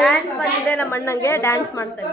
Dance ಬಂದಿದೆ ನಮ್ಮ ಅಣ್ಣಂಗೆ, dance ಮಾಡ್ತಾರೆ.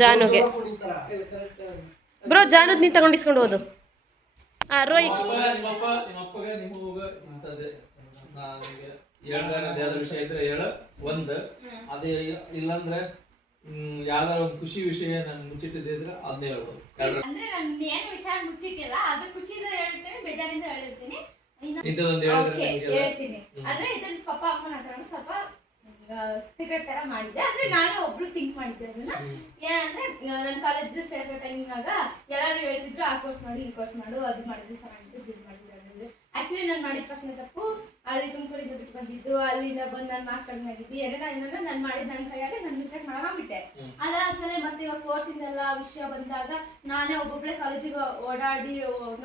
ಜಾನುಗೆ ಬ್ರೋ, ಜಾನುದ್ ನೀ ತಗೊಂಡಿಸ್ಕೊಂಡು ಹೋದು. ರೋಹಿತ್ ವಿಷಯ ಇದ್ರೆ ಹೇಳು ಒಂದು, ಅದೇ ಇಲ್ಲಾಂದ್ರೆ ಯಾವ್ದಾರ ಒಂದು ಖುಷಿ ವಿಷಯ ನಾನು ಮುಚ್ಚಿಟ್ಟಿದ್ರೆ ಅದನ್ನೇ ಹೇಳ್ಬೋದು. ಅಂದ್ರೆ ನಾನು ಏನು ವಿಷಯ ಮುಚ್ಚಿಟ್ಟಿಲ್ಲ, ಅದು ಖುಷಿಯಿಂದ ಹೇಳ್ತೀನಿ, ಬೇಜಾರಿಂದ ಹೇಳಿರ್ತೀನಿ. ಹೇಳ್ತೀನಿ ಅಂದ್ರೆ ಇದನ್ನ ಪಪ್ಪ ಅಮ್ಮನ ಹತ್ರ ಸ್ವಲ್ಪ ಸೀಕ್ರೆಟ್ ತರ ಮಾಡಿದ್ದೆ. ಅಂದ್ರೆ ನಾನು ಒಬ್ಳು ಥಿಂಕ್ ಮಾಡಿದ್ದೆ ಅದನ್ನ. ಏನಂದ್ರೆ ನನ್ನ ಕಾಲೇಜ್ ಸೇರೋ ಟೈಮ್ನಾಗ ಎಲ್ಲರೂ ಹೇಳ್ತಿದ್ರು ಆ ಕೋರ್ಸ್ ಮಾಡಿ, ಈ ಕೋರ್ಸ್ ಮಾಡು, ಅದು ಮಾಡಿದ್ರೆ ಚೆನ್ನಾಗಿದ್ದು, ಇದು ಮಾಡಿದ್ರೆ ಅನ್ನೋದು. ಆಕ್ಚುಲಿ ನಾನು ಮಾಡಿದ ಫಸ್ಟ್ ತಪ್ಪು ಅಲ್ಲಿ ತುಮಕೂರಿಂದ ಬಿಟ್ಟು ಬಂದಿದ್ದು, ಅಲ್ಲಿಂದ ಬಂದು ನಾನು ಮಾರ್ಕ್ಸ್ ಕಡಿಮೆ ಆಗಿದ್ದು, ಏನೇನೋ ನಾನು ಮಾಡಿದ ನನ್ನ ಕೈಯಾಗೆ ನಾನು ಮಿಸ್ಟೇಕ್ ಮಾಡಾಗ್ಬಿಟ್ಟೆ. ಅದಾದ್ಮೇಲೆ ಮತ್ತೆ ಇವಾಗ ಕೋರ್ಸಿಂದೆಲ್ಲ ವಿಷಯ ಬಂದಾಗ ನಾನೇ ಒಬ್ಬೊಬ್ಬಳೆ ಕಾಲೇಜಿಗೆ ಓಡಾಡಿ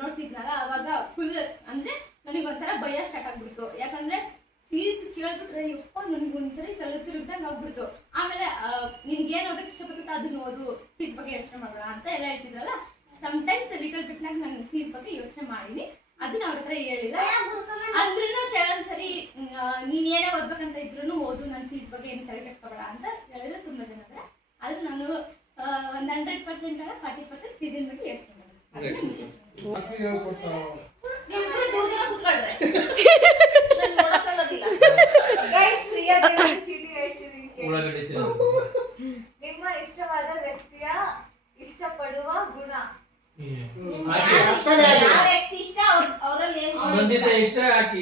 ನೋಡ್ತಿದ್ನಲ್ಲ, ಅವಾಗ ಫುಲ್ ಅಂದ್ರೆ ನನಗೊಂಥರ ಭಯ ಸ್ಟಾರ್ಟ್ ಆಗ್ಬಿಡ್ತು. ಯಾಕಂದ್ರೆ ಫೀಸ್ ಕೇಳ್ಬಿಟ್ರೆ ಯಪ್ಪ ನನಗೆ ಒಂದ್ಸರಿ ತಲೆ ತಿರುಗ್ದಂಗೆ ಹೋಗ್ಬಿಡ್ತು. ಆಮೇಲೆ ನಿನ್ಗೆ ಏನು ಓದಕ್ಕೆ ಇಷ್ಟಪಡುತ್ತೆ ಅದನ್ನ ಓದು, ಫೀಸ್ ಬಗ್ಗೆ ಯೋಚನೆ ಮಾಡೋಣ ಅಂತ ಎಲ್ಲ ಹೇಳ್ತಿದ್ರಲ್ಲ. ಸಮ್ಟೈಮ್ಸ್ ಲಿಟಲ್ ಬಿಟ್ನಾಗ ನಾನು ಫೀಸ್ ಬಗ್ಗೆ ಯೋಚನೆ ಮಾಡೀನಿ, ಅದನ್ನ ಅವ್ರ ಹತ್ರ ಹೇಳಿಲ್ಲ. ಅಂದ್ರೂ ಕೆಲವೊಂದ್ಸರಿ ನೀನ್ ಏನೇ ಓದ್ಬೇಕಂತ ಇದ್ರು ಓದು, ನನ್ನ ಫೀಸ್ ಬಗ್ಗೆ ಏನು ತಲೆ ಕೆಡ್ಸ್ಕೊಬೇಡ ಅಂತ ಹೇಳಿದ್ರೆ ತುಂಬಾ ಜನ ಇದ್ದಾರೆ. ಆದ್ರೆ ನಾನು ಒಂದು 100% ಅಲ್ಲ 40% ಫೀಸಿನ ಬಗ್ಗೆ ಯೋಚನೆ ಮಾಡಿದೆ. ನಿಮ್ಮ ಇಷ್ಟವಾದ ವ್ಯಕ್ತಿಯ ಇಷ್ಟಪಡುವ ಗುಣ. ಇಷ್ಟ ಹಾಕಿ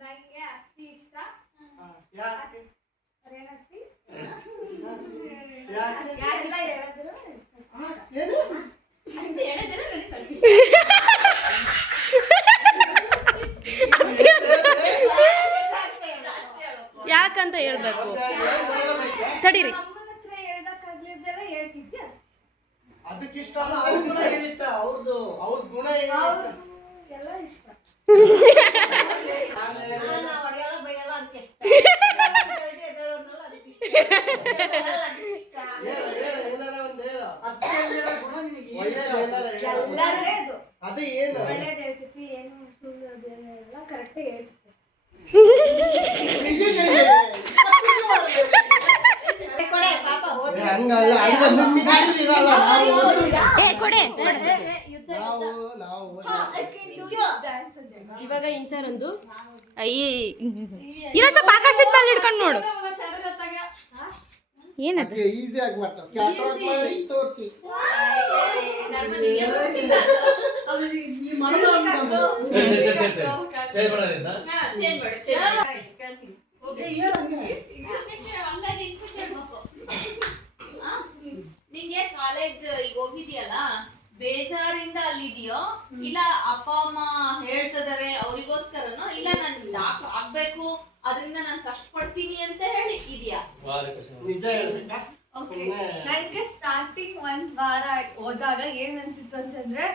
ನಂಗೆ ಅತ್ತಿ ಇಷ್ಟ. ಯಾಕಂತ ಹೇಳ್ಬೇಕು, ತಡೀರಿ. ಅದಕ್ಕಿಷ್ಟ ಅಲ್ಲ, ಅವ್ರ ಗುಣ ಏನಿಷ್ಟ, ಅವ್ರದ್ದು ಅವ್ರ ಗುಣ ಎಲ್ಲ ಇಷ್ಟ. ಅದೇ ಏನು ಒಳ್ಳೇದು ಹೇಳ್ತೈತಿ, ಏನು ಸುಳ್ಳು ಅದೇನೆಲ್ಲ ಕರೆಕ್ಟಾಗಿ ಹೇಳ್ತೈತಿ. ಇವಾಗ ಇಂಚಾರಂದು ಇರೋ ಸ್ವಲ್ಪ ಆಕಾಶದ ಮೇಲೆ ಹಿಡ್ಕೊಂಡು ನೋಡು. ಏನದು ಈಸಿ ಆಗಿ ಮಾಡಿ ತೋರಿಸಿ. ನಿಂಗೆ ಕಾಲೇಜ್ ಈಗ ಹೋಗಿದ್ಯಲ್ಲ, ಬೇಜಾರಿಂದ ಅಲ್ಲಿದೆಯೋ ಇಲ್ಲ ಅಪ್ಪ ಅಮ್ಮ ಹೇಳ್ತಿದಾರೆ ಅವರಿಗೋಸ್ಕರನೋ, ಇಲ್ಲ ನಾನು ಡಾಕ್ಟರ್ ಆಗ್ಬೇಕು ಅದರಿಂದ ನಾನು ಕಷ್ಟಪಡ್ತೀನಿ ಅಂತ ಹೇಳಿ ಇದೆಯಾ? ನಿಜ ಹೇಳ್ಬೇಕಾ? ನನಗೆ ಸ್ಟಾರ್ಟಿಂಗ್ 1 ವಾರ ಹೋದಾಗ ಏನ್ ಅನ್ಸಿತ್ತು ಅಂತಂದ್ರೆ,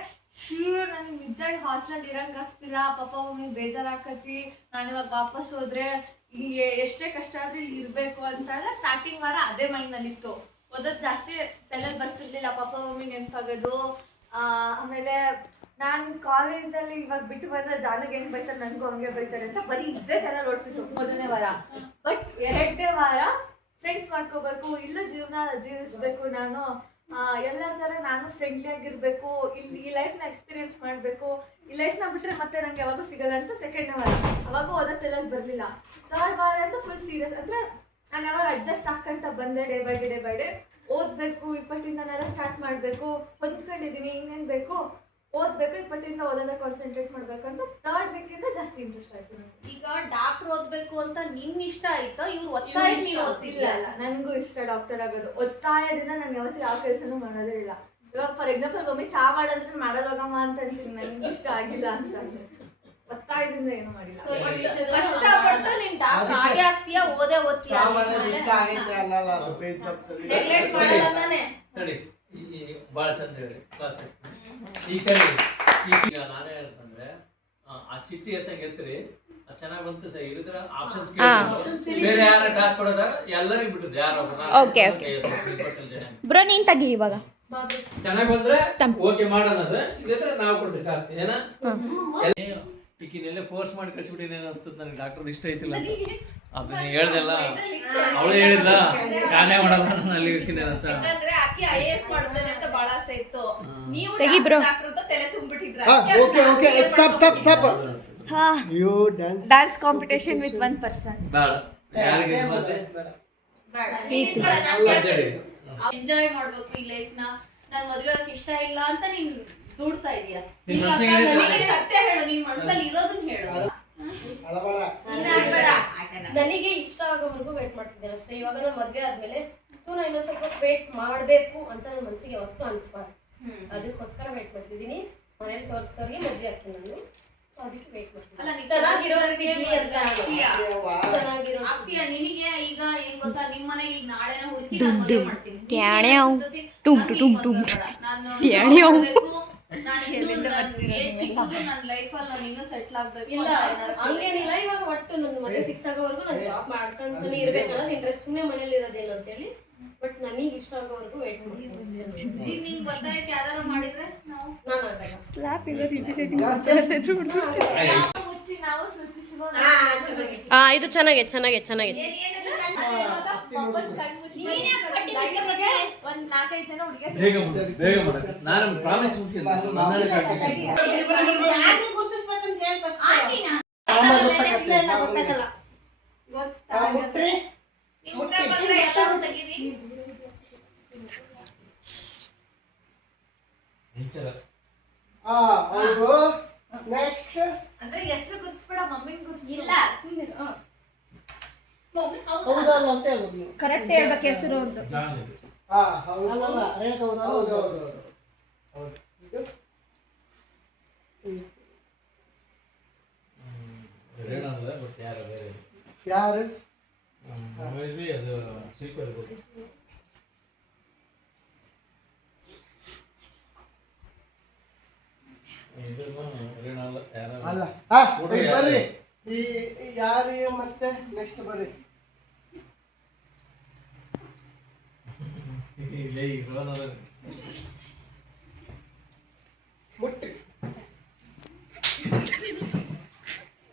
ಶಿವ್ ನನ್ ನಿಜ ಹಾಸ್ಟೆಲ್ ಇರಂಗ್ ಆಗ್ತಿಲ್ಲ, ಪಾಪ ಮಮ್ಮಿ ಬೇಜಾರಾಕತಿ, ನಾನು ಇವಾಗ ವಾಪಸ್ ಹೋದ್ರೆ ಎಷ್ಟೇ ಕಷ್ಟ ಆದ್ರೂ ಇಲ್ಲಿ ಇರ್ಬೇಕು ಅಂತ ಸ್ಟಾರ್ಟಿಂಗ್ ವಾರ ಅದೇ ಮೈಂಡ್ ನಲ್ಲಿತ್ತು. ಓದೋದು ಜಾಸ್ತಿ ತಲೆಯಲ್ಲಿ ಬರ್ತಿರ್ಲಿಲ್ಲ, ಪಾಪ ಮಮ್ಮಿ ನೆನಪಾಗೋದು. ಆಮೇಲೆ ನಾನು ಕಾಲೇಜ್ನಲ್ಲಿ ಇವಾಗ ಬಿಟ್ಟು ಬಂದ್ರೆ ಜಾನಗೆ ಹೆಂಗ್ ಬೈತಾರೆ ನನಗೂ ಹಂಗೆ ಬೈತಾರೆ ಅಂತ ಬರೀ ಇದ್ದೇ ಥರ ನೋಡ್ತಿತ್ತು 1ನೇ ವಾರ. ಬಟ್ 2ನೇ ವಾರ ಫ್ರೆಂಡ್ಸ್ ಮಾಡ್ಕೋಬೇಕು, ಇಲ್ಲ ಜೀವನ ಜೀವಿಸ್ಬೇಕು, ನಾನು ಎಲ್ಲರ ಥರ ನಾನು ಫ್ರೆಂಡ್ಲಿ ಆಗಿರ್ಬೇಕು, ಇಲ್ಲಿ ಈ ಲೈಫ್ನ ಎಕ್ಸ್ಪೀರಿಯನ್ಸ್ ಮಾಡಬೇಕು, ಈ ಲೈಫ್ನ ಬಿಟ್ಟರೆ ಮತ್ತೆ ನಂಗೆ ಯಾವಾಗೂ ಸಿಗಲ್ಲ ಅಂತ 2ನೇ ವಾರ. ಅವಾಗ ಓದೋದೆಲ್ಲ ಬರಲಿಲ್ಲ. 3rd ವಾರ ಅಂತ ಫುಲ್ ಸೀರಿಯಸ್. ಅಂದರೆ ನಾನು ಯಾವಾಗ ಅಡ್ಜಸ್ಟ್ ಆಗ್ತಂತ ಬಂದೆ, ಡೇ ಬೈ ಡೇ ಓದಬೇಕು, ಇಪ್ಪಟ್ಟಿಂದನೆಲ್ಲ ಸ್ಟಾರ್ಟ್ ಮಾಡಬೇಕು, ಹೊಂದ್ಕೊಂಡಿದ್ದೀನಿ, ಇನ್ನೇನು ಬೇಕು ಓದ್ಬೇಕು ಇಪ್ಪಟ್ಟಿಂದ ಓದೋದ ಕಾನ್ಸಂಟ್ರೇಟ್ ಮಾಡ್ಬೇಕಂತ ಥರ್ಡ್ ವೀಕಿಂದ ಜಾಸ್ತಿ ಇಂಟ್ರೆಸ್ಟ್ ಆಯ್ತು ನನಗೆ. ಈಗ ಡಾಕ್ಟರ್ ಓದ್ಬೇಕು ಅಂತ ನಿನ್ ಇಷ್ಟ ಆಯ್ತಾ ಇವ್ರು ಒತ್ತಾಯ ನೀನು ಓದ್ತಿಲ್ಲ? ಇಲ್ಲ ನನಗೂ ಇಷ್ಟ ಡಾಕ್ಟರ್ ಆಗೋದು. ಒತ್ತಾಯದಿಂದ ನಾನು ಯಾವತ್ತೂ ಯಾವ ಕೆಲಸನೂ ಮಾಡೋದೇ ಇಲ್ಲ. ಇವಾಗ ಫಾರ್ ಎಕ್ಸಾಂಪಲ್ ಮಮ್ಮಿ ಚಾ ಮಾಡೋದ್ರೆ ಮಾಡಲ್ಲೋಗಮ್ಮ ಅಂತ ಅಂತೀನಿ, ನನಗೆ ಇಷ್ಟ ಆಗಿಲ್ಲ ಅಂತ ಅಂದ್ರೆ ಒತ್ತಾಯದಿಂದ ಏನು ಮಾಡಿಲ್ಲ. ಕಷ್ಟಪಟ್ಟು ನೀನ್ ಡಾಕ್ಟರ್ ಆಗೇ ಆಗ್ತೀಯಾ, ಓದೇ ಓದ್ತೀಯಾ, ಇಷ್ಟ ಆಗೈತೆ ಅಲ್ಲಲ್ಲ ಅದು ಪೇಜ್ ಚಪ್ತಲ್ಲಿ ನೆಗ್ಲೆಕ್ಟ್ ಮಾಡಲ್ಲ ತಾನೆ. ತಡಿ ಭಾಳ ಚಂದ ಹೇಳಿ ಈ ಕಡೆ ಈಗ ನಾನೇ ಹೇಳ್ತಂದ್ರೆ ಆ ಚಿಟ್ಟಿ ಎತ್ತಂಗೆ ಎತ್ತರಿ ಚೆನ್ನಾಗಿ ಬಂತು ಸರ್ ಇರಿದ್ರ ಆಪ್ಷನ್ಸ್ ಬೇರೆ ಯಾರ ಟಾಸ್ಕ್ ಕೊಡೋದಾರ ಎಲ್ಲರಿಗೂ ಬಿಟ್ಟದ್ದು ಯಾರು Okay, ಬ್ರೋ ನೀನ್ ತೆಗಿ ಇವಾಗ. ಚೆನ್ನಾಗಿ ಬಂದ್ರೆ ಓಕೆ ಮಾಡೋಣ ಅದು, ಇಲ್ಲದ್ರೆ ನಾವು ಕೊಡ್ತೀವಿ ಟಾಸ್ಕ್ ಏನ ಈಕಿನೆಲ್ಲ ಫೋರ್ಸ್ ಮಾಡಿ ಕಳ್ಸಿಬಿಟ್ಟಿನಿ ಅನ್ಸ್ತದೆ ನನಗೆ. ಡಾಕ್ಟರ್ ಇಷ್ಟ ಐತಿಲ್ಲ ಅಂತ ಅದನ್ನ ಹೇಳ್ದಲ್ಲ, ಅವಳು ಹೇಳಿಲ್ಲ ಚಾನೆ ಮಾಡೋದ ಅಲ್ಲಿ ಅಂತ. ಯಾಕಂದ್ರೆ ಆಕಿ IAS ಮಾಡ್ತಾನೆ ಅಂತ ಬಹಳ ಆಸೆ ಇತ್ತು. ನೀವು ತೆಗಿ bro. ಡಾಕ್ಟರ್ ಅಂತ ತಲೆ ತುಂಬಿಟ್ಟಿದ್ರ. Okay stop you dance competition with 1%. ಬೇಡ ಯಾರಿಗೆ ಮತ್ತೆ ಎಂಜಾಯ್ ಮಾಡ್ಬೇಕು ಈ ಲೈಫ್ ನ. ನನ್ ಮದ್ವೆ ಆಗಕ್ಕೆ ಇಷ್ಟ ಇಲ್ಲ ಅಂತ ನೀನ್ ದುಡ್ತಾ ಇದೀಯ. ನಿನ್ ಮನ್ಸಿಗೆ ಏನಿದೆ? ನನಗೆ ಸತ್ಯ ಹೇಳು, ನಿನ್ ಮನ್ಸಲ್ಲಿ ಇರೋದನ್ನ ಹೇಳು. ಅಳಬೇಡ. ನನಗೆ ಇಷ್ಟ ಆಗೋವರೆಗೂ ವೇಟ್ ಮಾಡ್ತಿದ್ದೇನೆ ಅಷ್ಟೇ. ಇವಾಗ ನಾನು ಮದ್ವೆ ಆದ್ಮೇಲೆ ನಾನು ಇನ್ನೊಂದ್ ಸ್ವಲ್ಪ ವೇಟ್ ಮಾಡ್ಬೇಕು ಅಂತ ನನ್ನ ಮನಸ್ಸಿಗೆ ಯಾವತ್ತೂ ಅನ್ಸ್ಬಾರ್ದು. ಅದಕ್ಕೋಸ್ಕರ ವೇಟ್ ಮಾಡ್ತಿದ್ದೀನಿ. ಮನೇಲಿ ತೋರಿಸ್ದವ್ರಿಗೆ ಮದ್ವೆ ಹಾಕಿ ನಾನು, ಸೊ ಅದಕ್ಕೆ ವೇಟ್ ಅಲ್ಲ, ಮಾಡ್ತೀನಿ. ನೀನ್ ಚೆನ್ನಾಗಿರೋರು ಸಿಗ್ಲಿ ಅಂತ ಆಗ್ತೀಯಾ? ಚೆನ್ನಾಗಿರೋ ಆಗ್ತೀಯಾ? ನಿನಗೆ ಈಗ ಏನ್ ಗೊತ್ತಾ, ನಿಮ್ ಮನೆಗೆ ಈಗ ನಾಳೆನ ಹುಡುಕಿ ನಾನು ಮದುವೆ ಮಾಡ್ತೀನಿ. ಟ್ಯಾಣ್ಯಾವ್. ನಾನು ನನ್ನ ಲೈಫಲ್ಲಿ ನಾನು ಇನ್ನೂ ಸೆಟ್ಲ್ ಆಗ್ಬೇಕು. ಇಲ್ಲ ಹಂಗೇನಿಲ್ಲ. ಇವಾಗ ಒಟ್ಟು ನನ್ನ ಮದುವೆ ಫಿಕ್ಸ್ ಆಗೋವರೆಗೂ ನಾನು ಜಾಬ್ ಮಾಡ್ಕೊಂತಾನೆ ಇರ್ಬೇಕು ಅನ್ನೋದು ಇಂಟ್ರೆಸ್ಟ್. ಸುಮ್ಮನೆ ಮನೇಲಿ ಇರೋದೇನು ಅಂತೇಳಿ ಬಟ್ ನನಗೆ ಇಷ್ಟ ಆಗೋವರೆಗೂ ವೇಟ್ ಮಾಡ್ತೀನಿ. ಈಗ ನಿಂಗೆ ಗೊತ್ತಾಯ್ತು ಯಾವ್ದಾರ ಮಾಡಿದ್ರೆ ನಾವು ಮುಚ್ಚಿ ನಾವು ಸೂಚಿಸುವ ಇದು ಚೆನ್ನಾಗೈತೆ. ಒಂದ್ 4-5 ಜನ ಹುಡುಗಿಯರು ಬೇಗ ಮಾಡಕ್ಕೆ ನಾನು ಪ್ರಾಮಿಸ್ ಮುಟ್ಟಿ ಹೌದು. ನೆಕ್ಸ್ಟ್ ಅಂದ್ರೆ ಹೆಸರು ಗುರ್ತಿಸ್ಬೇಡ, ಮಮ್ಮಿನ ಗುರ್ತಿಸ್. ಇಲ್ಲ ಹೌದಲ್ಲ ಅಂತ ಹೇಳ್ಬೋದು ನೀವು. ಕರೆಕ್ಟ್ ಹೇಳ್ಬೇಕು ಹೆಸರು ಅವ್ರದ್ದು. ಹೌದು. ಅಲ್ಲಲ್ಲ ರೇಣುಕಾ ಹೌದು. ಇದು ಬಟ್ ಯಾರು ಬೇರೆ ಯಾರು ಅದು ಸ್ವೀಕರ್ ಇರ್ಬೋದು. ಅಲ್ಲ ಬರ್ರಿ ಈ ಯಾರು ಮತ್ತೆ ನೆಕ್ಸ್ಟ್ ಬರ್ರಿ. ಮುಟ್ಟಿ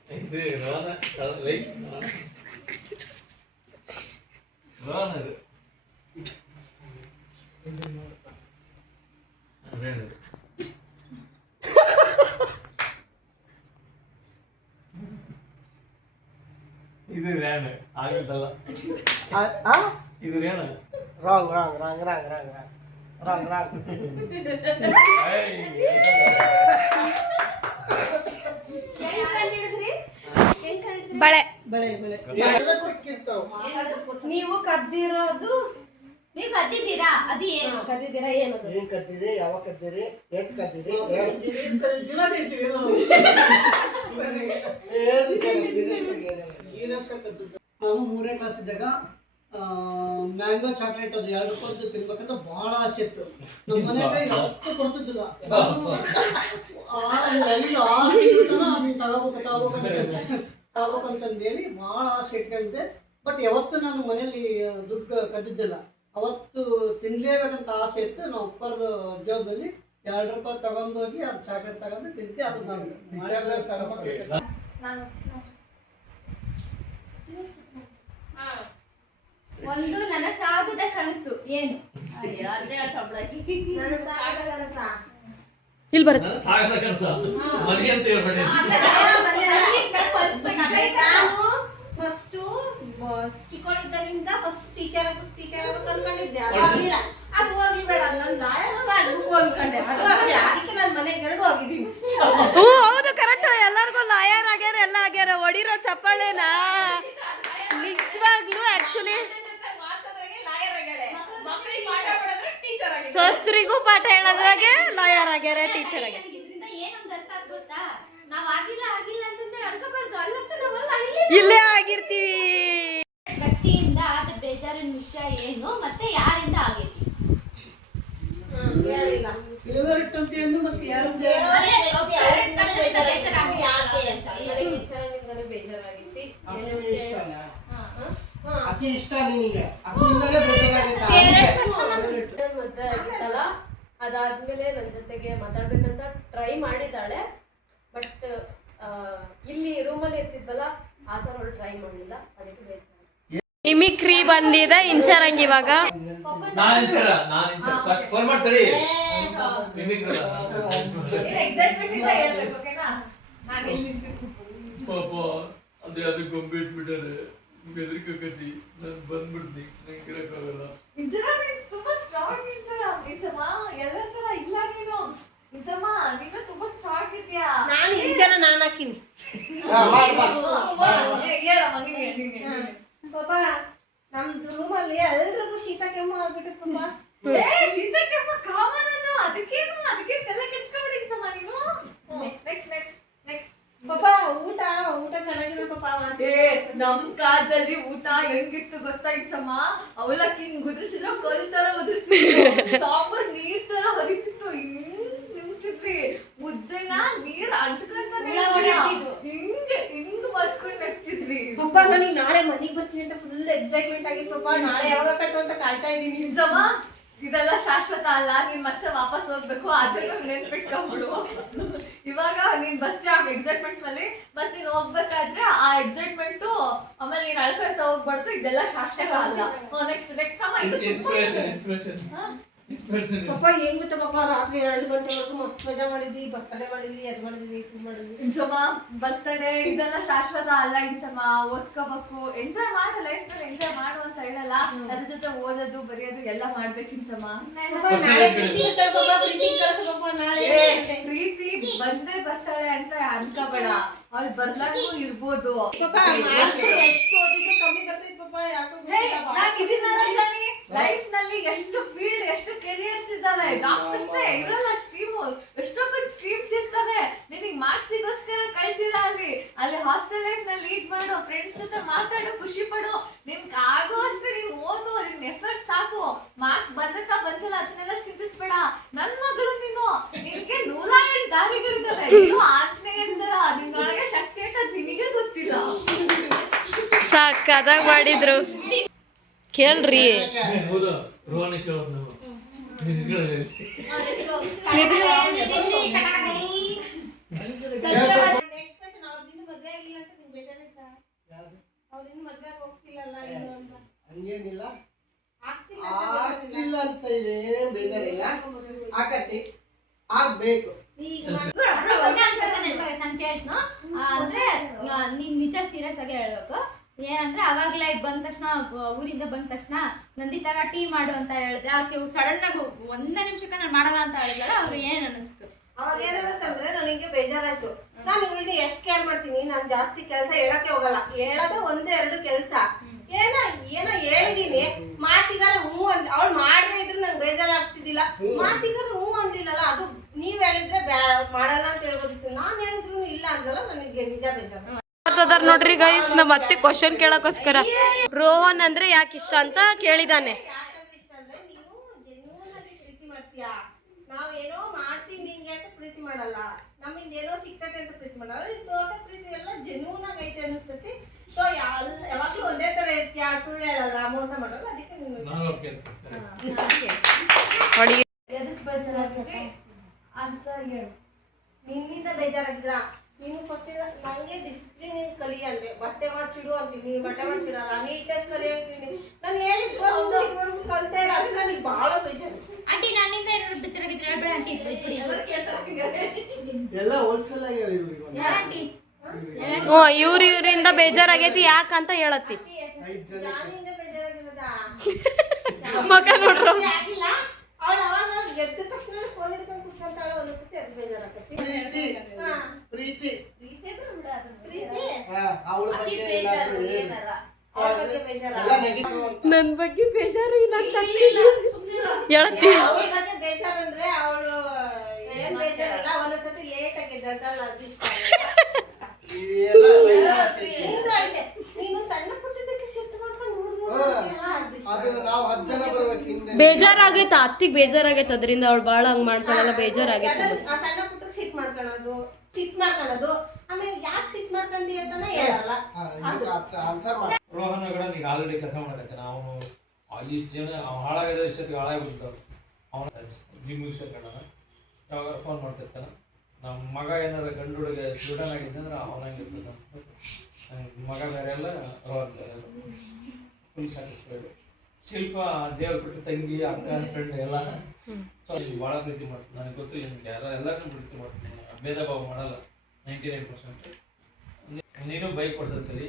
இது ரோன லை ரோன இது ரேணு இது ரேணு ஆகிட்டಲ್ಲ இது ரேணு ರಾಂಗ್ ಬಳೆ ನೀವು ಕದ್ದಿರೋದು. ನೀವು ಕದ್ದಿದ್ದೀರಾ? ಅದು ಏನು ಕದ್ದಿದ್ದೀರಾ? ಏನದು? ಏನ್ ಕದ್ದಿರಿ, ಯಾವಾಗ ಕದ್ದಿರಿ, ಎಷ್ಟು ಕದ್ದಿರಿ? ನಾನು 3ನೇ ಕ್ಲಾಸ್ ಇದ್ದಾಗ ಮ್ಯಾಂಗೋ ಚಾಕ್ಲೇಟ್ ಅದು 2 ರೂಪಾಯಿದು ತಿನ್ಬೇಕಂತ ಬಹಳ ಆಸೆ ಇತ್ತು. ನಮ್ಮ ಮನೆಯಾಗ ಯಾವತ್ತೂ ಕೊಡ್ತಿದ್ದಿಲ್ಲ. ತಗೋಬೇಕಂತಂದೇಳಿ ಬಹಳ ಆಸೆ ಇಟ್ಕೊಂಡಿದ್ದೆ. ಬಟ್ ಯಾವತ್ತೂ ನಾನು ಮನೆಯಲ್ಲಿ ದುಡ್ಡು ಕದ್ದಿದ್ದಿಲ್ಲ. ಅವತ್ತು ತಿನ್ಲೇಬೇಕಂತ ಆಸೆ ಇತ್ತು. ನಾವು ಉಪ್ಪರದ ಜಾಬಲ್ಲಿ 2 ರೂಪಾಯಿ ತಗೊಂಡೋಗಿ ಅದು ಚಾಕ್ಲೇಟ್ ತಗೊಂಡು ತಿಂತೆ. ಅದು ನಾನು ಒಂದು ನನಸಾಗದ ಕನಸು ಏನು? ಇಲ್ಲಿ ಬರುತ್ತೆ. ಸಾಗದ ಕೆಲಸ ಮನೆ ಅಂತ ಹೇಳ್ಬೇಡಿ. ಫಸ್ಟ್ ಚಿಕ್ಕವಳಿದ್ದಾಗಿಂದ ಫಸ್ಟ್ ಟೀಚರ್ ಅನ್ಕೊಂಡಿದ್ದೆ. ಅದು ಆಗ್ಲಿಲ್ಲ. ಅದು ಹೋಗ್ಲಿ ಬೇಡ, ನಾನು ಲಾಯರ್ ಆಗ್ಬೇಕು ಅನ್ಕೊಂಡೆ. ಅದು ಆಗ್ಲಿ. ಅದಕ್ಕೆ ನನ್ನ ಮನೆಗೆ 2 ಹೋಗಿ ಎಲ್ಲರಿಗೂ ಪಾಠ ಹೇಳೋದ್ರಾಗೆ ಲಾಯರ್ ಆಗ್ಯಾರ ಟೀಚರ್ ಆಗ್ಯಾರ. ಇದರಿಂದ ಏನೊಂದು ಅರ್ಥ ಆಗ್ ಗೊತ್ತಾ, ನಾವ್ ಆಗಿಲ್ಲ ಅಂತಂದ್ರೆ ಅನ್ಕೋಬಾರ್ದು, ಅಲ್ಲಷ್ಟು ನಾವಲ್ಲ ಇಲ್ಲೇ ಆಗಿರ್ತೀವಿ. ವ್ಯಕ್ತಿಯಿಂದ ಆದ ಬೇಜಾರಿನ ವಿಷಯ ಏನು ಮತ್ತೆ ಯಾರಿಂದ ಆಗೈತಿ? ಫೇವರೆಟ್ ಅಂತ ಏನು ಮತ್ತೆ ಯಾರಂದ್ರೆ ನನಗೆ ವಿಚಾರದಿಂದಲೇ ಬೇಜಾರಾಗಿತ್ತು. ಅಕ್ಕಿ ಇಷ್ಟ ನಿನಗೆ, ಅಕ್ಕಿಯಿಂದಲೇ ಬೇಜಾರಾಗಿತ್ತು. ಮದ್ವೆ ಆಗಿತ್ತಲ್ಲ, ಅದಾದ್ಮೇಲೆ ನನ್ನ ಜೊತೆಗೆ ಮಾತಾಡ್ಬೇಕಂತ ಟ್ರೈ ಮಾಡಿದ್ದಾಳೆ. ಬಟ್ ಇಲ್ಲಿ ರೂಮಲ್ಲಿ ಇರ್ತಿದ್ದಲ್ಲ, ಆ ಥರ ಅವಳು ಟ್ರೈ ಮಾಡಲಿಲ್ಲ, ಅದಕ್ಕೆ ಬೇಜಾರು. ಮಿಮಿಕ್ರಿ ಬಂದಿದೆ ಇನ್ಚಾರಂಗ್ ಇವಾಗ. ನಾನು ಫಸ್ಟ್ ಫೋನ್ ಮಾಡ್ತಾಳೆ ಮಿಮಿಕ್ರಿ ಎಕ್ಸೈಟ್ಮೆಂಟ್ ಇಂದ ಹೇಳ್ಬೇಕು, ಓಕೆನಾ? ನಾನು ಎಲ್ಲಿ ಪಾಪ ಅದೇ ಅದು ಗೊಂಬಿಟ್ಬಿಟ್ಟಾರೆ, ಬೆದರಿಕತಿ, ನಾನು ಬಂದ್ಬಿಡ್ತೀನಿ, ನಂಗೆ ಇರಕ್ಕಾಗಲ್ಲ. ಇಂಜನ ನೀನು ತುಂಬಾ ಸ್ಟ್ರಾಂಗ್ ಇಂಜಮ್ಮ, ಎಲ್ಲರ ತರ ಇಲ್ಲ ನೀನು. ಇಂಜಮ್ಮ ನೀನು ತುಂಬಾ ಸ್ಟ್ರಾಂಗ್ ಇದೆಯಾ. ನಾನು ಇಂಜನ ನಾನು ಹಾಕಿನಿ. ಹೇಳಮ್ಮ ನೀನು. ಪಾಪ ನಮ್ದು ರೂಮಲ್ಲಿ ಎಲ್ರಿಗೂ ಶೀತ ಕೆಮ್ಮು ಆಗ್ಬಿಟ್ಟಿತ್ತು ಪಾಪ. ಶೀತ ಕೆಮ್ಮು ಕಾಮನ್, ಅದಕ್ಕೆ ತಲೆ ಕೆಡಿಸ್ಕೊಬಿಡಿ ಇಂಜಮ್ಮ ನೀನು. ನೆಕ್ಸ್ಟ್ ಪಾಪ ಊಟ ಚೆನ್ನಾಗಿಲ್ಲ ಪಾಪ. ನಮ್ ಕಾಲದಲ್ಲಿ ಊಟ ಹೆಂಗಿತ್ತು ಗೊತ್ತಾ ಇಂಚಮ್ಮ? ಅವಲಕ್ಕಿ ಹಿಂಗ್ ಉದುರಿಸಿದ್ರೆ ಕಲ್ ತರ ಉದುರ್ತಿತ್ತು, ಸಾಂಬಾರ್ ನೀರ್ ತರ ಹರಿತಿತ್ತು, ಹಿಂಗ್ ತಿಂತಿದ್ವಿ. ಮುದ್ದೆನ ನೀರ್ ಅಂಟ್ಕೊಂತಾನೆ ಹಿಂಗ್ ಮಚ್ಕೊಂಡ್ ನೆಕ್ತಿದ್ವಿ. ಪಾಪ ನನಗೆ ನಾಳೆ ಮನೆಗೆ ಬರ್ತೀನಿ ಅಂತ ಫುಲ್ ಎಕ್ಸೈಟ್ಮೆಂಟ್ ಆಗಿತ್ತು ಪಾಪ. ನಾಳೆ ಯಾವಾಗತ್ತಾಯ್ತು ಅಂತ ಕಾಯ್ತಾ ಇದೀನಿ. ಇಂಚಮ್ಮ ಇದೆಲ್ಲ ಶಾಶ್ವತ ಅಲ್ಲ, ನೀನ್ ಮತ್ತೆ ವಾಪಸ್ ಹೋಗ್ಬೇಕು, ಅದನ್ನು ನೆನ್ಪಿಟ್ಕೊಂಡ್ಬಿಡು. ಇವಾಗ ನೀನ್ ಬರ್ತೀಯ ಎಕ್ಸೈಟ್ಮೆಂಟ್ ನಲ್ಲಿ, ಮತ್ತೆ ನೀನ್ ಹೋಗ್ಬೇಕಾದ್ರೆ ಆ ಎಕ್ಸೈಟ್ಮೆಂಟ್ ಆಮೇಲೆ ನೀನ್ ಅಳ್ಕೊಂತ ಹೋಗ್ಬಾರ್ದು. ಇದೆಲ್ಲ ಶಾಶ್ವತ ಅಲ್ಲ. ನೆಕ್ಸ್ಟ್ ಪಾಪ ಏನ್ ಗೊತ್ತಾ ಪಾಪ, ರಾತ್ರಿ 2 ಗಂಟೆವರೆಗೂ ಮಸ್ತ್ ಮಜಾ ಮಾಡಿದ್ವಿ, ಬರ್ತಡೇ ಮಾಡಿದ್ವಿ, ಅದು ಮಾಡಿದ್ವಿ, ಇದು ಮಾಡಿದ್ವಿ. ಇಂಚಮ್ಮ ಬರ್ತಡೇ ಇದೆಲ್ಲ ಶಾಶ್ವತ ಅಲ್ಲ ಇಂಚಮ್ಮ, ಓದ್ಕೋಬೇಕು, ಎಂಜಾಯ್ ಮಾಡು, ಲೈಫ್ ನಲ್ಲಿ ಎಂಜಾಯ್ ಮಾಡು ಅಂತ ಹೇಳಲ್ಲ. ಅದ್ರ ಜೊತೆ ಓದೋದು ಬರೆಯೋದು ಎಲ್ಲ ಮಾಡ್ಬೇಕು ಇಂಚಮ್ಮ. ನಾಳೆ ಪ್ರೀತಿ ಇರ್ತಾಳೆ ಪಾಪ, ಪ್ರೀತಿ ಕಳ್ಸು ಪಾಪ ನಾಳೆ. ಪ್ರೀತಿ ಬಂದೇ ಬರ್ತಾಳೆ ಅಂತ ಅನ್ಕೋಬೇಡ, ಅವಳು ಬರ್ಲಂಗೂ ಇರ್ಬೋದು. ಪಾಪ ಮಾರ್ಕ್ಸ್ ಎಷ್ಟು ಓದಿದ್ರು ಕಮ್ಮಿ ಬರ್ತೈತೆ ಪಾಪ, ಯಾಕೋ ಲೈಫ್ ನಲ್ಲಿ ಎಷ್ಟು ಫೀಲ್ಡ್, ಎಷ್ಟು ಕೆರಿಯರ್ಸ್ ಇದಾವೆ. ಡಾಕ್ಟರ್ ಅಷ್ಟೇ ಇರಲ್ಲ ಸ್ಟ್ರೀಮ್, ಎಷ್ಟೊಂದು ಸ್ಟ್ರೀಮ್ಸ್ ಇರ್ತವೆ. ನಿನಗೆ ಮಾರ್ಕ್ಸಿಗೋಸ್ಕರ ಕಳ್ಸಿಲ್ಲ ಅಲ್ಲಿ ಹಾಸ್ಟೆಲ್ ಲೈಫ್ ನ ಲೀಡ್ ಮಾಡು, ಫ್ರೆಂಡ್ಸ್ ಜೊತೆ ಮಾತಾಡು, ಖುಷಿ ಪಡು. ನಿನ್ಗೆ ಆಗೋ ಅಷ್ಟೇ ನೀನ್ ಓದು, ನಿನ್ ಎಫರ್ಟ್ ಸಾಕು. ಮಾರ್ಕ್ಸ್ ಬಂದಕ್ಕ ಬಂತಲ್ಲ ಅದನ್ನೆಲ್ಲ ಚಿಂತಿಸ್ಬೇಡ. ನನ್ ಮಗಳು ನೀನು, ನಿನ್ಗೆ 108 ದಾರಿಗಳಿದಾವೆ. ನೀನು ಆಂಜನೇಯ ತರ, ನಿನ್ನೊಳಗೆ ಶಕ್ತಿ ಅಂತ ನಿನಗೆ ಗೊತ್ತಿಲ್ಲ. ಸಾಕಾದಾಗ ಮಾಡಿದ್ರು ಕೇಳ್ರಿ. ರೋಹನ್ ಕೇಳೋದು ನಾವು ನೆಕ್ಸ್ಟ್ ಕ್ವೆಶ್ಚನ್, ಅವ್ರದಿಂದ ಮದ್ವೆ ಆಗಿಲ್ಲ ಅಂತ ನಿಂಗೆ ಬೇಜಾರಾಯ್ತಾ? ಅವ್ರಿಂದ ಮದ್ವೆ ಹೋಗ್ತಿಲ್ಲಲ್ಲ ಇನ್ನು ಅಂತ? ಹಂಗೇನಿಲ್ಲ, ಆಗ್ತಿಲ್ಲ ಅಂತ ಏನ್ ಬೇಜಾರಿಲ್ಲ, ಆಕತಿ ಆಗ್ಬೇಕು. ನಾನು ಕೇಳ್ತು ಅಂದ್ರೆ ನೀನ್ ನಿಜ ಸೀರಿಯಸ್ ಆಗಿ ಹೇಳ್ಬೇಕು. ಏನಂದ್ರೆ ಅವಾಗ್ಲೇ ಬಂದ ತಕ್ಷಣ, ಊರಿಂದ ಬಂದ ತಕ್ಷಣ ನಂದಿತಾಗ ಟೀ ಮಾಡು ಅಂತ ಹೇಳಿದ್ರೆ, ಆಕೆ ಸಡನ್ ಆಗಿ 1 ನಿಮಿಷಕ್ಕೆ ನಾನು ಮಾಡಲ್ಲ ಅಂತ ಹೇಳಿದ್ರೆ ಅವ್ರಿಗೆ ಏನ್ ಅನಿಸ್ತು? ಅವಾಗ ಏನ್ ಅನ್ನಿಸ್ತಂದ್ರೆ ನನಗೆ ಬೇಜಾರಾಯ್ತು. ನಾನು ಇವಳನ್ನ ಎಷ್ಟು ಕೇರ್ ಮಾಡ್ತೀನಿ, ನಾನು ಜಾಸ್ತಿ ಕೆಲಸ ಹೇಳಕ್ಕೆ ಹೋಗಲ್ಲ, ಹೇಳೋದು 1-2 ಕೆಲಸ. ಏನೋ ಹೇಳಿದೀನಿ, ಮಾತಿಗಾರ ಹ್ಞೂ ಅಂತ ಅವಳು ಮಾಡದೇ ಇದ್ರು ನಂಗೆ ಬೇಜಾರಾಗ್ತಿದ್ದಿಲ್ಲ. ಮಾತಿಗಾರ ಹ್ಞೂ ಅಂದಿಲ್ಲಲ್ಲ, ಅದು ನೀವ್ ಹೇಳಿದ್ರೆ ಮಾಡಲ್ಲ ಅಂತ ಹೇಳ್ಬೋದಿತ್ತು. ನಾನು ಹೇಳಿದ್ರು ಇಲ್ಲ ಅಂದಲ್ಲ, ನನಗೆ ನಿಜ ಬೇಜಾರು. ನೋಡ್ರಿ ಗೈಸ್, ನಮ್ಮ ಅತ್ತೆ ಕ್ವಶನ್ ಕೇಳಕ್ಕೋಸ್ಕರ ರೋಹನ್ ಅಂದ್ರೆ ಯಾಕೆ ಇಷ್ಟ ಅಂತ ಕೇಳಿದಾನೆ. ಯಾಕಂದ್ರೆ ಇಷ್ಟ ಅಂದ್ರೆ ನೀನು ಜೆನ್ಯೂನ್ ಆಗಿ ಪ್ರೀತಿ ಮಾಡ್ತೀಯಾ. ನಾವೇನೋ ಮಾಡ್ತೀವಿ ನಿಂಗೆ ಅಂತ ಪ್ರೀತಿ ಮಾಡಲ್ಲ, ನಮ್ಮಿಂದ ಏನೋ ಸಿಗ್ತೈತೆ ಅಂತ ಪ್ರೀತಿ ಮಾಡಲ್ಲ. ನೀನ್ ತೋರ್ಸೋ ಪ್ರೀತಿ ಎಲ್ಲ ಜೆನ್ಯೂನ್ ಆಗಿ ಐತೆ ಅನಿಸ್ತೈತಿ. ಸೊ ಯಾವಾಗ್ಲೂ ಒಂದೇ ತರ ಇರ್ತೀಯಾ, ಸುಳ್ಳು ಹೇಳಲ್ಲ, ಮೋಸ ಮಾಡಲ್ಲ. ಅದಕ್ಕೆ ನೀನು ಎದಕ್ ಬೇಜಾರಾಗ್ತದೆ ಅಂತ ಹೇಳು. ನಿನ್ನಿಂದ ಬೇಜಾರಾಗಿದ್ರ ನೀನು ಫಸ್ಟ್ ನಂಗೆ ಡಿಸಿಪ್ಲಿನ್ ಕಲಿ ಅಂದ್ರೆ ಬಟ್ಟೆ ಮಾಡ್ಚಿಡು ಅಂತೀನಿ, ಬಟ್ಟೆ ಮಾಡ್ಚಿಡಲ್ಲ, ನೀಟ್ನೆಸ್ ಕಲಿ ಅಂತೀನಿ. ನಾನು ಹೇಳಿದ್ವ ಇದುವರೆಗೂ ಕಲ್ತಾ ಇಲ್ಲ, ಅದು ನನಗೆ ಬಹಳ ಬೇಜಾರು. ಆಂಟಿ ನನ್ನಿಂದ ಏನಾದ್ರು ಬೇಜಾರಾಗಿದ್ರೆ ಹೇಳ್ಬೇಡ ಆಂಟಿ. ಎಲ್ಲರೂ ಕೇಳ್ತಾರೆ ಎಲ್ಲ ಹೋಲ್ಸೇಲ್ ಆಗಿ ಹೇಳಿದ್ರು ಆಂಟಿ ಇವ್ರಿಂದ ಬೇಜಾರಾಗೈತಿ ಯಾಕಂತ ಹೇಳತ್ತಿ. 5 ಜನ ನಾನಿಂದ ಬೇಜಾರಾಗಿರೋದಾ? ಮಗ ನೋಡ್ರು ಆಗಿಲ್ಲ. ಅವಳು ಅವಾಗ ಗೆದ್ದ ತಕ್ಷಣ ಫೋನ್ ಹಿಡ್ಕೊಂಡು ಕುತ್ಕೊಂತಾಳೆ, ಒಂದ್ಸತಿ ಅದು ಬೇಜಾರಾಗತ್ತಿ. ಪ್ರೀತಿ ಪ್ರೀತಿ ಅವಳ ಬಗ್ಗೆ ಅವಳ ಬಗ್ಗೆ ಬೇಜಾರ, ನನ್ ಬಗ್ಗೆ ಬೇಜಾರು ಇಲ್ಲ ಅಂತ ಸುಮ್ನಿರು. ಹೇಳ್ತಿ. ಅವಳ ಬಗ್ಗೆ ಬೇಜಾರ ಇದೆ ಅಂತಲ್ಲ ಅದು ಇಷ್ಟ ಎಲ್ಲ ನಿಂದು ಐತೆ ನೀನು ಸಣ್ಣ ಪುಟ್ಟದಕ್ಕೆ ಸಿಟ್ಟು ಮಾಡ್ಕೊಂಡು ಅದು ಇಷ್ಟ ಅದು ನಾವು 10 ಜನ ಬರ್ಬೇಕು ಹಿಂದೆ. ಬೇಜಾರಾಗೈತೆ ಅತ್ತಿಗೆ ಬೇಜಾರಾಗೈತೆ ಅದರಿಂದ ಅವಳು ಭಾಳ ಹಂಗೆ ಮಾಡ್ತಾಳಲ್ಲ ಬೇಜಾರಾಗೈತೆ ಆ ಸಣ್ಣ ಪುಟ್ಟಕ್ಕೆ ಸಿಟ್ಟು ಮಾಡ್ಕೊಳ್ಳೋದು ಆಮೇಲೆ ಯಾಕೆ ಸಿಟ್ಟು ಮಾಡ್ಕೊಂಡಿ ಅಂತಾನೆ ಹೇಳಲ್ಲ ಅದು ಆನ್ಸರ್ ಮಾಡಿ. ರೋಹನ್ ಕೂಡ ಈಗ ಆಲ್ರೆಡಿ ಕೆಲಸ ಮಾಡಕತ್ತೆ ನಾವು ಇಷ್ಟು ಜನ ಹಾಳಾಗದ ಇಷ್ಟೊತ್ತಿಗೆ ಹಾಳಾಗ್ಬಿಡ್ತಾವ. ಅವನ ಜಿಮ್ಮಿಗೆ ಸೇರ್ಕೊಂಡಾನ, ಯಾವಾಗ ಫೋನ್ ಮಾಡ್ತಿರ್ತಾನೆ. ನಮ್ಮ ಮಗ ಏನಾದ್ರು ಗಂಡು ಹುಡುಗ ಸ್ಟೂಡೆಂಟ್ ಆಗಿದ್ದಂದ್ರೆ ಅವನಾಗಿರ್ತದೆ ಅನ್ಸ್ಬೇಕು. ಮಗ ಬೇರೆ ಎಲ್ಲ ರೋಹನ್ ಬೇರೆ ಎಲ್ಲ ಫುಲ್ ಸ್ಯಾಟಿಸ್ಫೈಡ್. ಶಿಲ್ಪ ದೇವ್ರ ಬಿಟ್ಟು ತಂಗಿ ಅಕ್ಕ ಫ್ರೆಂಡ್ ಎಲ್ಲ ಸೊ ಭಾಳ ಪ್ರೀತಿ ಮಾಡ್ತೀನಿ. ನನಗೆ ಗೊತ್ತು ನಿಮ್ಗೆ ಎಲ್ಲರನ್ನೂ ಪ್ರೀತಿ ಮಾಡ್ತೀನಿ, ಭೇದ ಭಾವ ಮಾಡಲ್ಲ 99%. ನೀನು ಬೈಕ್ ಕೊಡ್ಸೋದು ಕಲಿ,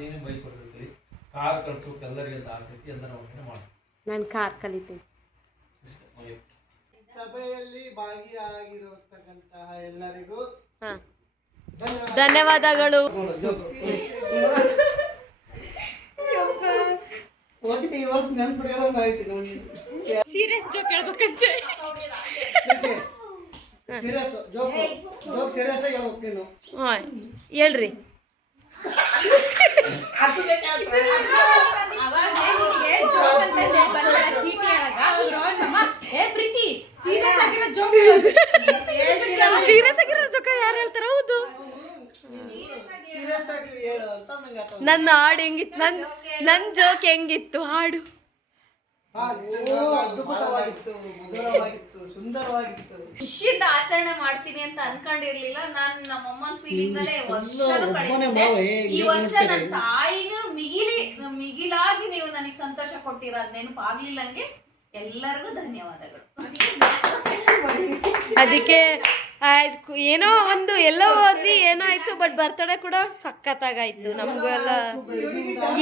ನೀನು ಬೈಕ್ ಕೊಡ್ಸೋದು ಕಲಿ, ಕಾರ್ ಕಳ್ಸೋಕೆ ಎಲ್ಲರಿಗೆ ಅಂತ ಆಸೆ ಐತಿ, ಎಲ್ಲರೂ ಒಟ್ಟಿಗೆ ಮಾಡಿ. ನಾನು ಕಾರ್ ಕಲಿತೀನಿ. ಸಭೆಯಲ್ಲಿ ಭಾಗಿಯಾಗಿರತಕ್ಕಂತಹ ಎಲ್ಲರಿಗೂ ಧನ್ಯವಾದಗಳು. ಒಟ್ಟು ಈ ವರ್ಷ ನೆನ್ಪಿಡಿಯೋ ಆಯ್ತು ನೋಡಿ. ಸೀರಿಯಸ್ ಜೋಕ್ ಹೇಳ್ಬೇಕಂತೆ. ಸೀರಿಯಸ್ ಜೋಕ್ ಸೀರಿಯಸ್ ಆಗಿ ಹೇಳ್ಬೇಕು ನೀನು. ಹಾಂ ಹೇಳ್ರಿ. ಅವಾಗ ನಿಮಗೆ ಜೋಕ್ ಅಂತ ಬಂದಲ್ಲ ಚೀಟಿ ಹೇಳಕ ಅವಾಗ ರೋಹನ್ ಅಮ್ಮ ಪ್ರೀತಿ ಸೀರಿಯಸ್ ಆಗಿರೋ ಜೋಕ್ ಹೇಳೋದು. ಸೀರಿಯಸ್ ಆಗಿರೋ ಜೋಕ ಯಾರು ಹೇಳ್ತಾರ? ಹೌದು, ಸೀರಿಯಸ್ ಆಗಿ ಹೇಳು ಅಂತ ನಂಗೆ ಆತ. ನನ್ನ ಹಾಡು ಹೆಂಗಿತ್ತು, ನನ್ನ ಜೋಕ್ ಹೆಂಗಿತ್ತು ಹಾಡು? ಅದ್ಭುತವಾಗಿತ್ತು, ಮಧುರವಾಗಿತ್ತು, ಸುಂದರವಾಗಿತ್ತು. ಖುಷಿಯಿಂದ ಆಚರಣೆ ಮಾಡ್ತೀನಿ ಅಂತ ಅನ್ಕೊಂಡಿರ್ಲಿಲ್ಲ. ನಾನು ನಮ್ಮ ಅಮ್ಮನ ಫೀಲಿಂಗ್ ಅಲ್ಲೇ ವರ್ಷನೂ ಒಬ್ಬನೇ ಕಳೆದಿದ್ದೆ. ಮಾವ, ಈ ವರ್ಷ ನನ್ನ ತಾಯಿನೂ ಮಿಗಿಲಾಗಿ ನೀವು ನನಗೆ ಸಂತೋಷ ಕೊಟ್ಟಿರೋದ್ ನೆನಪಾಗ್ಲಿಲ್ಲಂಗೆ ಎಲ್ಲರಿಗೂ ಧನ್ಯವಾದಗಳು. ಅದಕ್ಕೆ ಏನೋ ಒಂದು ಎಲ್ಲೋ ಹೋದ್ವಿ, ಏನೋ ಆಯ್ತು, ಬಟ್ ಬರ್ತಡೇ ಕೂಡ ಸಖತ್ತಾಗಾಯ್ತು. ನಮಗೂ ಎಲ್ಲ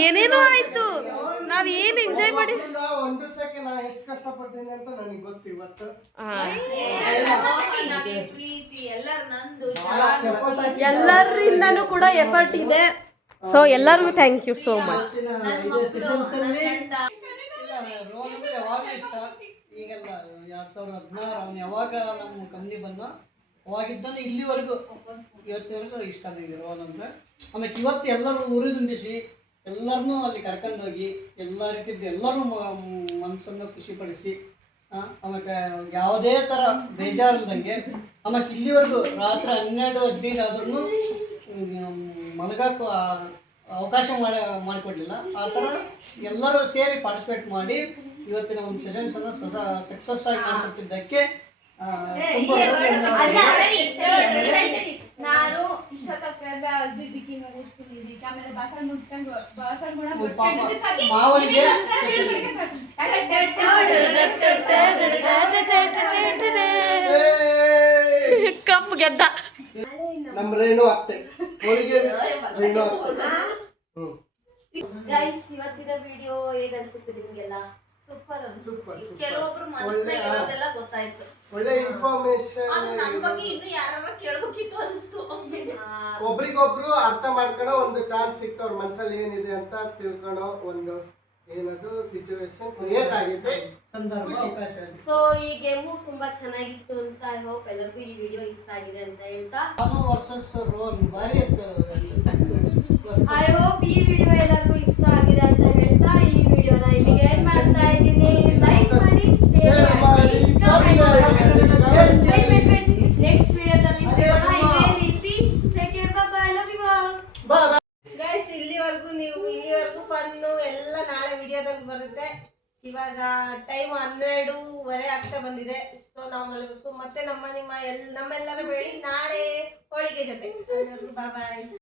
ಏನೇನೋ ಆಯ್ತು, ನಾವ್ ಏನ್ ಎಂಜಾಯ್ ಮಾಡಿ ಒಂದು ದಿವಸಕ್ಕೆ ನಾ ಎಷ್ಟು ಕಷ್ಟಪಡ್ತೀನಿ ಅಂತ ನನಗೆ ಗೊತ್ತು ಇವತ್ತು. ಪ್ರೀತಿ ಎಲ್ಲರೂ ನಂದು ಎಲ್ಲರಿಂದನೂ ಕೂಡ ಎಫರ್ಟ್ ಇದೆ. ಸೊ ಎಲ್ಲರಿಗೂ thank you so much. Rohan ಅಂದ್ರೆ ಯಾವಾಗ ಇಷ್ಟ, ಈಗೆಲ್ಲ 2016 ಅವ್ನು ಯಾವಾಗ ನಮ್ಮ ಕಂಪ್ನಿ ಬಂದ ಅವಾಗಿದ್ದಾನೆ ಇಲ್ಲಿವರೆಗೂ ಇವತ್ತಿನವರೆಗೂ ಇಷ್ಟ ನನಗೆ ರೋಹನ್ ಅಂದ್ರೆ. ಆಮೇಲೆ ಇವತ್ತು ಎಲ್ಲರೂ ಉರಿ ತುಂಬಿಸಿ ಎಲ್ಲರನ್ನೂ ಅಲ್ಲಿ ಕರ್ಕೊಂಡೋಗಿ ಎಲ್ಲ ರೀತಿದ್ದು ಎಲ್ಲರೂ ಮನಸ್ಸನ್ನು ಖುಷಿಪಡಿಸಿ ಆಮೇಲೆ ಯಾವುದೇ ಥರ ಬೇಜಾರಿಲ್ದಂಗೆ ಆಮೇಲೆ ಇಲ್ಲಿವರೆಗೂ ರಾತ್ರಿ 12-15 ಆದ್ರೂ ಮಲಗಕ್ಕೂ ಅವಕಾಶ ಮಾಡಿಕೊಡ್ಲಿಲ್ಲ. ಆ ಥರ ಎಲ್ಲರೂ ಸೇರಿ ಪಾರ್ಟಿಸಿಪೇಟ್ ಮಾಡಿ ಇವತ್ತಿನ ಒಂದು ಸೆಷನ್ಸನ್ನು ಸಕ್ಸಸ್ ಆಗಿ ಮಾಡಿಕೊಟ್ಟಿದ್ದಕ್ಕೆ ತುಂಬ ನಾನು ಇಷ್ಟೊತ್ತಾಗ ಆಮೇಲೆ ಬಾಸಲ್ ಮುಡ್ಸ್ಕೊಂಡು ಬಾಸಲ್ ಕೂಡ ಮುಡ್ಸ್ಕೊಂಡು ಮಾವನಿಗೆ ಕಪ್ ಗೆದ್ದ. ನಮ್ಮ ರೇಣು ಅತ್ತೆ ಹೋಳಿಗೆ ರೇಣು ಅತ್ತೆ. ಗೈಸ್, ಇವತ್ತಿನ ವಿಡಿಯೋ ಹೇಗೆ ಅನ್ಸುತ್ತೆ ನಿಮ್ಗೆಲ್ಲ? ಸೂಪರ್ ಸೂಪರ್ ಕೆಲವೊಬ್ರು ಮನಸ್ಸಿನಾಗಿರೋದೆಲ್ಲ ಗೊತ್ತಾಯ್ತು. ಒಳ್ಳೆ ಇನ್ಫಾರ್ಮೇಶನ್. ಅದು ನನ್ನ ಬಗ್ಗೆ ಇನ್ನು ಯಾರು ಕೇಳಬೇಕಿತ್ತು ಅನಿಸ್ತು. ಒಬ್ರಿಗೊಬ್ರು ಅರ್ಥ ಮಾಡ್ಕೊಳ್ಳೋ ಒಂದು ಚಾನ್ಸ್ ಸಿಕ್ತು, ಅವ್ರ ಮನಸ್ಸಲ್ಲಿ ಏನಿದೆ ಅಂತ ತಿಳ್ಕೊಳ್ಳೋ ಒಂದು ಏನದು ಸಿಚುವೇಶನ್ ಕ್ರಿಯೇಟ್ ಆಗಿದೆ. ಸೊ ಈ ಗೇಮು ತುಂಬಾ ಚೆನ್ನಾಗಿತ್ತು ಅಂತ ಐ ಹೋಪ್ ಎಲ್ಲರಿಗೂ ಈ ವಿಡಿಯೋ ಇಷ್ಟ ಆಗಿದೆ ಅಂತ ಹೇಳ್ತಾ ಐ ಹೋಪ್ ಈ ವಿಡಿಯೋ ಎಲ್ಲರಿಗೂ ಇಷ್ಟ ಆಗಿದೆ ಅಂತ ಹೇಳ್ತಾ ಈ ವಿಡಿಯೋನ ಇಲ್ಲಿಗೆ ಎಂಡ್ ಮಾಡ್ತಾ ಇದ್ದೀನಿ. ಲೈಕ್ ಮಾಡಿ, ಶೇರ್ ಮಾಡಿ, ಕಮೆಂಟ್ ಮಾಡಿ. ನೆಕ್ಸ್ಟ್ ವಿಡಿಯೋದಲ್ಲಿ ಸಿಗೋಣ ಇದೇ ರೀತಿ. Take care, bye bye, love you all. Guys, ಇಲ್ಲಿವರೆಗೂ ಫನ್ನು ಎಲ್ಲ ನಾಳೆ ವಿಡಿಯೋದಲ್ಲಿ ಬರುತ್ತೆ. ಇವಾಗ ಟೈಮ್ 12:30 ಆಗ್ತಾ ಬಂದಿದೆ. ಸೊ ನಾವು ಮಲಗಬೇಕು. ಮತ್ತೆ ನಮ್ಮೆಲ್ಲರ ಬೇಡಿ ನಾಳೆ ಹೋಳಿಗೆ ಜೊತೆ. ಬಾಯ್ ಬಾಯ್.